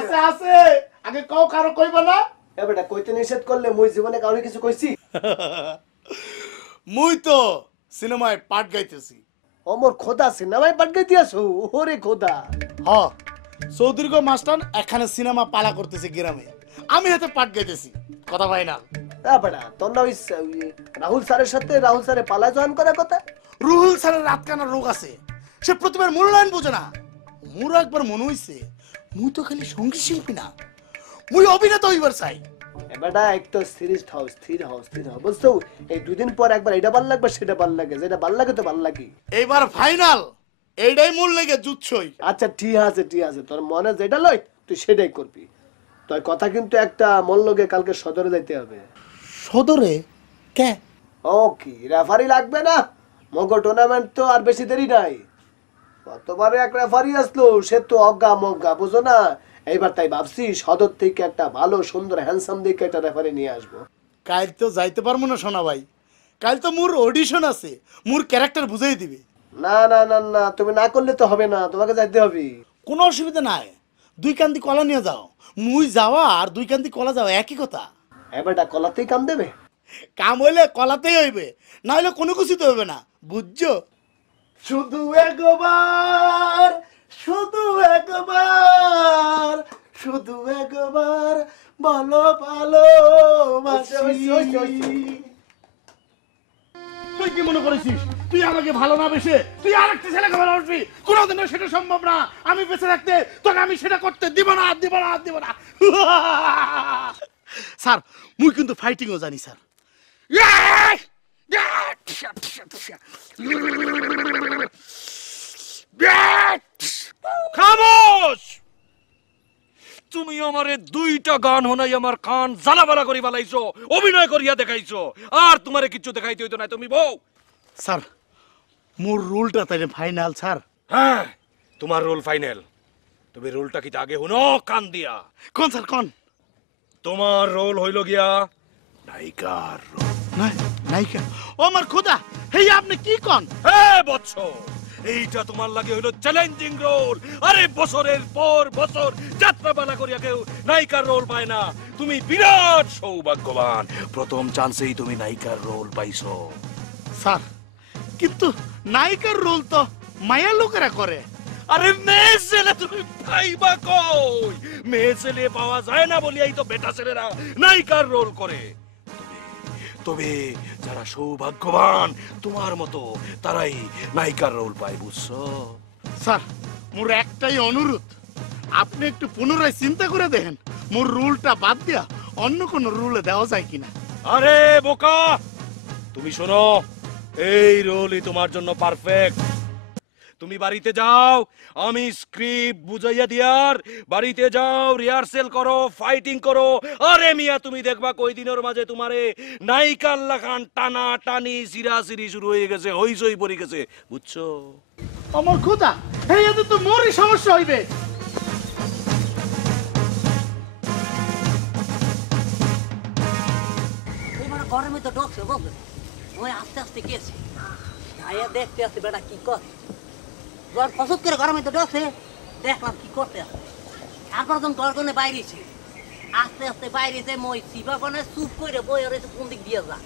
আছে আছে আগে কও কারো কইবা না এ বেটা কইতে নিষেধ করলে মুই জীবনে কাউরে কিছু কইছি মুই তো সিনেমায় পাট গাইতেছি অমর খোদা সিনেমায় পাট গাইতে আসো ওরে খোদা হ চৌধুরী গো মাস্টার এখানে সিনেমা পালা করতেছে গ্রামে আমি হাতে পাট গাইতেছি কথা ভাই না বেটা তোর না ওই রাহুল স্যারের সাথে রাহুল স্যারে পালা জয়েন করার কথা রুহুল স্যারের রাতকানা রোগ আছে সে প্রতিবার মূল্যায়ন বোঝে না মোর একবার মনে হইছে মুই তো খালি সঙ্গীত শিল্পী না মুই অভিনেতা হইবার চাই বেটা একটু স্থির হও বুঝছো এই দুদিন পর একবার এটা ভাল লাগবে সেটা ভাল লাগে যেটা ভাল লাগে তো ভাল লাগে এইবার ফাইনাল এইটাই মূল লেগে জুতছই আচ্ছা ঠিক আছে তোর মনে যেটা লয় তুই সেটাই করবি তোর কথা কিন্তু একটা মন লগে কালকে সদরে যাইতে হবে সদরে কে ও কি রেফারি লাগবে না মগো টুর্নামেন্ট তো আর বেশি দেরি নাই কতবারে এক রেফারি আসলো সে তো অজ্ঞা মজ্ঞা বুঝো না এইবার তাই ভাবছি সদর থেকে একটা ভালো সুন্দর হ্যান্ডসাম দিকে একটা রেফারি নিয়ে আসবো কাল তো যাইতে পারবো না সোনা ভাই কাল তো মোর অডিশন আছে মোর ক্যারেক্টার বুঝাই দিবে না তুমি না করলে তো হবে না তোমাকে যাইতে হবে কোনো অসুবিধা নাই দুই কান্দি কলা নিয়ে যাও মুই যাওয়া আর দুই কান্দি কলা যাওয়া একই কথা এবারটা কলাতেই কাম দেবে কাম হইলে কলাতেই হইবে না হইলে কোনো কিছুতে হইবে না বুঝছো শুধু একবার বলো ভালোবাসি তুই কি মনে করেছিস তুই আমাকে ভালো না বেসে তুই আরেকটা ছেলেকে ভালোবাসবি কোনোদিনও সেটা সম্ভব না আমি বেঁচে থাকতে তোকে আমি সেটা করতে দিব না স্যার মুই কিন্তু ফাইটিংও জানি স্যার খামোশ তুমি আমারে দুইটা গান হনাই আমার কান জ্বালাবালা করি বালাইছো অভিনয় করিয়া দেখাইছো আর তোমারে কিছু দেখাইতে হইতো না তুমি বউ স্যার মোর রুলটা তাই ফাইনাল স্যার হ্যাঁ তোমার রোল ফাইনাল তুমি রোলটা কি আগে হুনো কান দিয়া কোন স্যার কোন তোমার রোল হইল গিয়া নায়িকার রোল নায়িকা ও আমার খোদা হেই আপনি কি কোন হ্যাঁ বৎস এইটা তোমার লাগে হইলো চ্যালেঞ্জিং রোল আরে বছরের পর বছর যাত্রাপালা করিয়া কেউ নায়িকার রোল পায় না তুমি বিরাট সৌভাগ্যবান প্রথম চান্সেই তুমি নায়িকার রোল পাইছো স্যার কিন্তু নায়িকার রোল তো মায়া লোকেরা করে আরে মেয়ে ছেলে তুমি পাইবা কই মেয়ে ছেলে পাওয়া যায় না বলিয়াই তো বেটা ছেলেরা নায়িকার রোল করে তবে যারা সৌভাগ্যবান তোমার মতো তারাই নায়িকার রোল পায় বুঝছো স্যার মোর একটাই অনুরোধ আপনি একটু পুনরায় চিন্তা করে দেখেন মোর রুলটা বাদ দিয়া অন্য কোন রুলে দেওয়া যায় কিনা আরে বোকা তুমি শোনো এই রোলই তোমার জন্য পারফেক্ট তুমি বাড়িতে যাও আমি স্ক্রিপ্ট বুঝাইয়া দিয়ার বাড়িতে যাও রিহার্সেল করো ফাইটিং করো আরে মিয়া তুমি দেখবা কই দিনের মাঝে তোমারে নায়িকার লাগান টানা টানি সিরাসিরি শুরু হয়ে গেছে হইচই পড়ে গেছে বুঝছো আমার খোদা এই এতে তো মোরই সমস্যা হইবে এবার গরমে তো ডকছে বলবে ওই আস্তে আস্তে গেছে আয়া দেখতে আসছে বেটা কি কর জ্বর ফসত করে গরমে তো ডকছে দেখলাম কি করতে আসছে তারপর যখন গরগনে বাইরেছে আস্তে আস্তে বাইরেছে মই শিবা বনে চুপ করে বই রয়েছে কোন দিক দিয়ে যা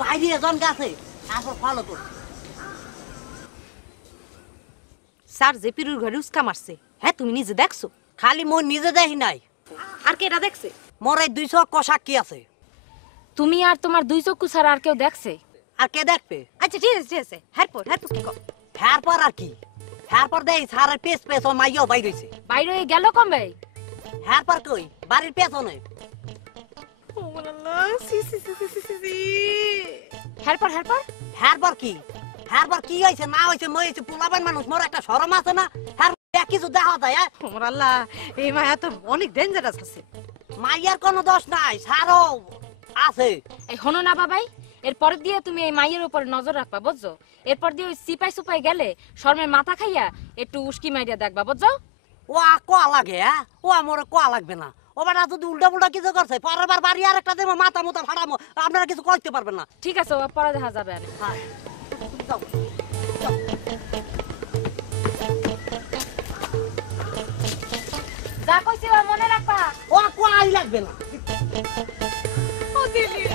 বাইরে জন গাছে তারপর ফলো করছে স্যার জেপিরুর ঘরে উস্কা মারছে হ্যাঁ তুমি নিজে দেখছো খালি মই নিজে দেখি নাই আর কেটা দেখছে মোর এই 200 কষাক কি আছে তুমি আর তোমার দুই চক্ষু ছাড়া আর কেউ দেখছে আর কে দেখবে আচ্ছা ঠিক আছে হ্যারপর কি কর হ্যারপর আর কি হ্যারপর দেই সারা পেস পেস ও মাইও বাইরেছে বাইরে গেল কমবে হ্যারপর কই বাড়ির পেছনে হ্যারপর হ্যারপর কি হইছে না হইছে মই হইছে পোলাবেন মানুষ মোর একটা শরম আছে না হ্যার কিছু দেখা যায় ওমর আল্লাহ এই মায়া তো অনেক ডেঞ্জারাস আছে মাইয়ার কোনো দোষ নাই সারো আছে এই হনো না বাবাই এরপর দিয়ে তুমি এই মাইয়ের উপর নজর রাখবা বুঝছো এরপর দিয়ে ওই সিপাই সুপাই গেলে শর্মের মাথা খাইয়া একটু উস্কি মাইরিয়া দেখবা বুঝছো ও কোয়া লাগে ও আমার কোয়া লাগবে না ও বেটা যদি উল্টা পুল্টা কিছু করছে পরের বার বাড়ি আর একটা দেবো মাথা মোটা ফাড়ামো আপনারা কিছু করতে পারবেন না ঠিক আছে ও পরে দেখা যাবে হ্যাঁ যা কইছি মনে রাখবা। ও কোয়াই লাগবে না। ও দিলি